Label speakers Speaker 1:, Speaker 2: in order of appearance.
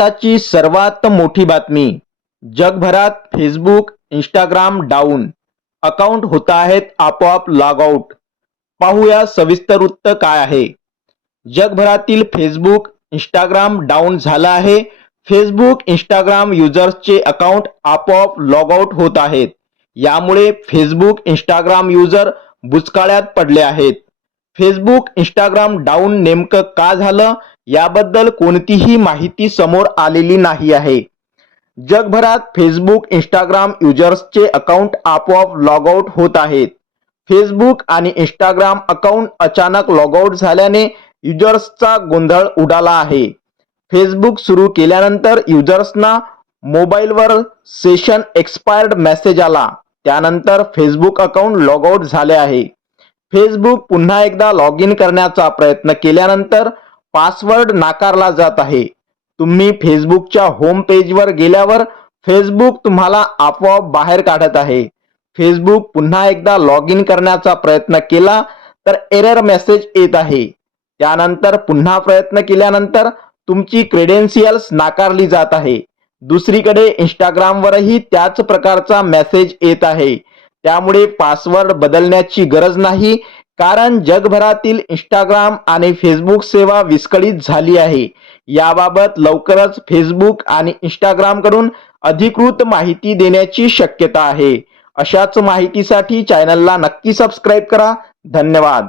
Speaker 1: आताची सर्वात मोठी बातमी. जगभरात फेसबुक इंस्टाग्राम डाऊन अकाउंट होत आहेत आपोआप लॉग आउट पाहूया सविस्तर वृत्त काय आहे. जगभरातील फेसबुक इंस्टाग्राम डाऊन झालं आहे. फेसबुक इंस्टाग्राम युजर्सचे अकाउंट आपोआप लॉग आउट होत आहेत. यामुळे फेसबुक इंस्टाग्राम युजर बुचकाळ्यात पडले आहेत. फेसबुक इंस्टाग्राम डाऊन नेमकं का झालं? याबद्दल कोणतीही माहिती समोर आलेली नाही आहे. जगभरात फेसबुक इंस्टाग्राम युजर्सचे अकाउंट आपोआप लॉग आउट होत आहेत. फेसबुक आणि इंस्टाग्राम अकाउंट अचानक लॉग आउट झाल्याने युजर्सचा गोंधळ उडाला आहे. फेसबुक सुरू केल्यानंतर युजर्सना मोबाईलवर सेशन एक्सपायर्ड मेसेज आला. त्यानंतर फेसबुक अकाउंट लॉग आउट झाले आहे. फेसबुक पुन्हा एकदा लॉग इन करण्याचा प्रयत्न केल्यानंतर पासवर्ड नाकारला जात आहे. तुम्ही फेसबुकच्या होम पेजवर गेल्यावर फेसबुक तुम्हाला आपोआप बाहेर काढत आहे. फेसबुक पुन्हा एकदा लॉग इन करण्याचा प्रयत्न केला तर एरर मेसेज येत आहे. त्यानंतर पुन्हा प्रयत्न केल्यानंतर तुमची क्रेडेन्शियल्स नाकारली जात आहे. दुसरीकडे इंस्टाग्रामवरही त्याच प्रकारचा मेसेज येत आहे. त्यामुळे पासवर्ड बदलण्याची गरज नाही. कारण जगभरातील इंस्टाग्राम आणि फेसबुक सेवा विस्कळीत झाली आहे. याबाबत लवकरच फेसबुक आणि इंस्टाग्रामकडून अधिकृत माहिती देण्याची शक्यता आहे. अशाच माहितीसाठी चॅनलला नक्की सबस्क्राईब करा. धन्यवाद.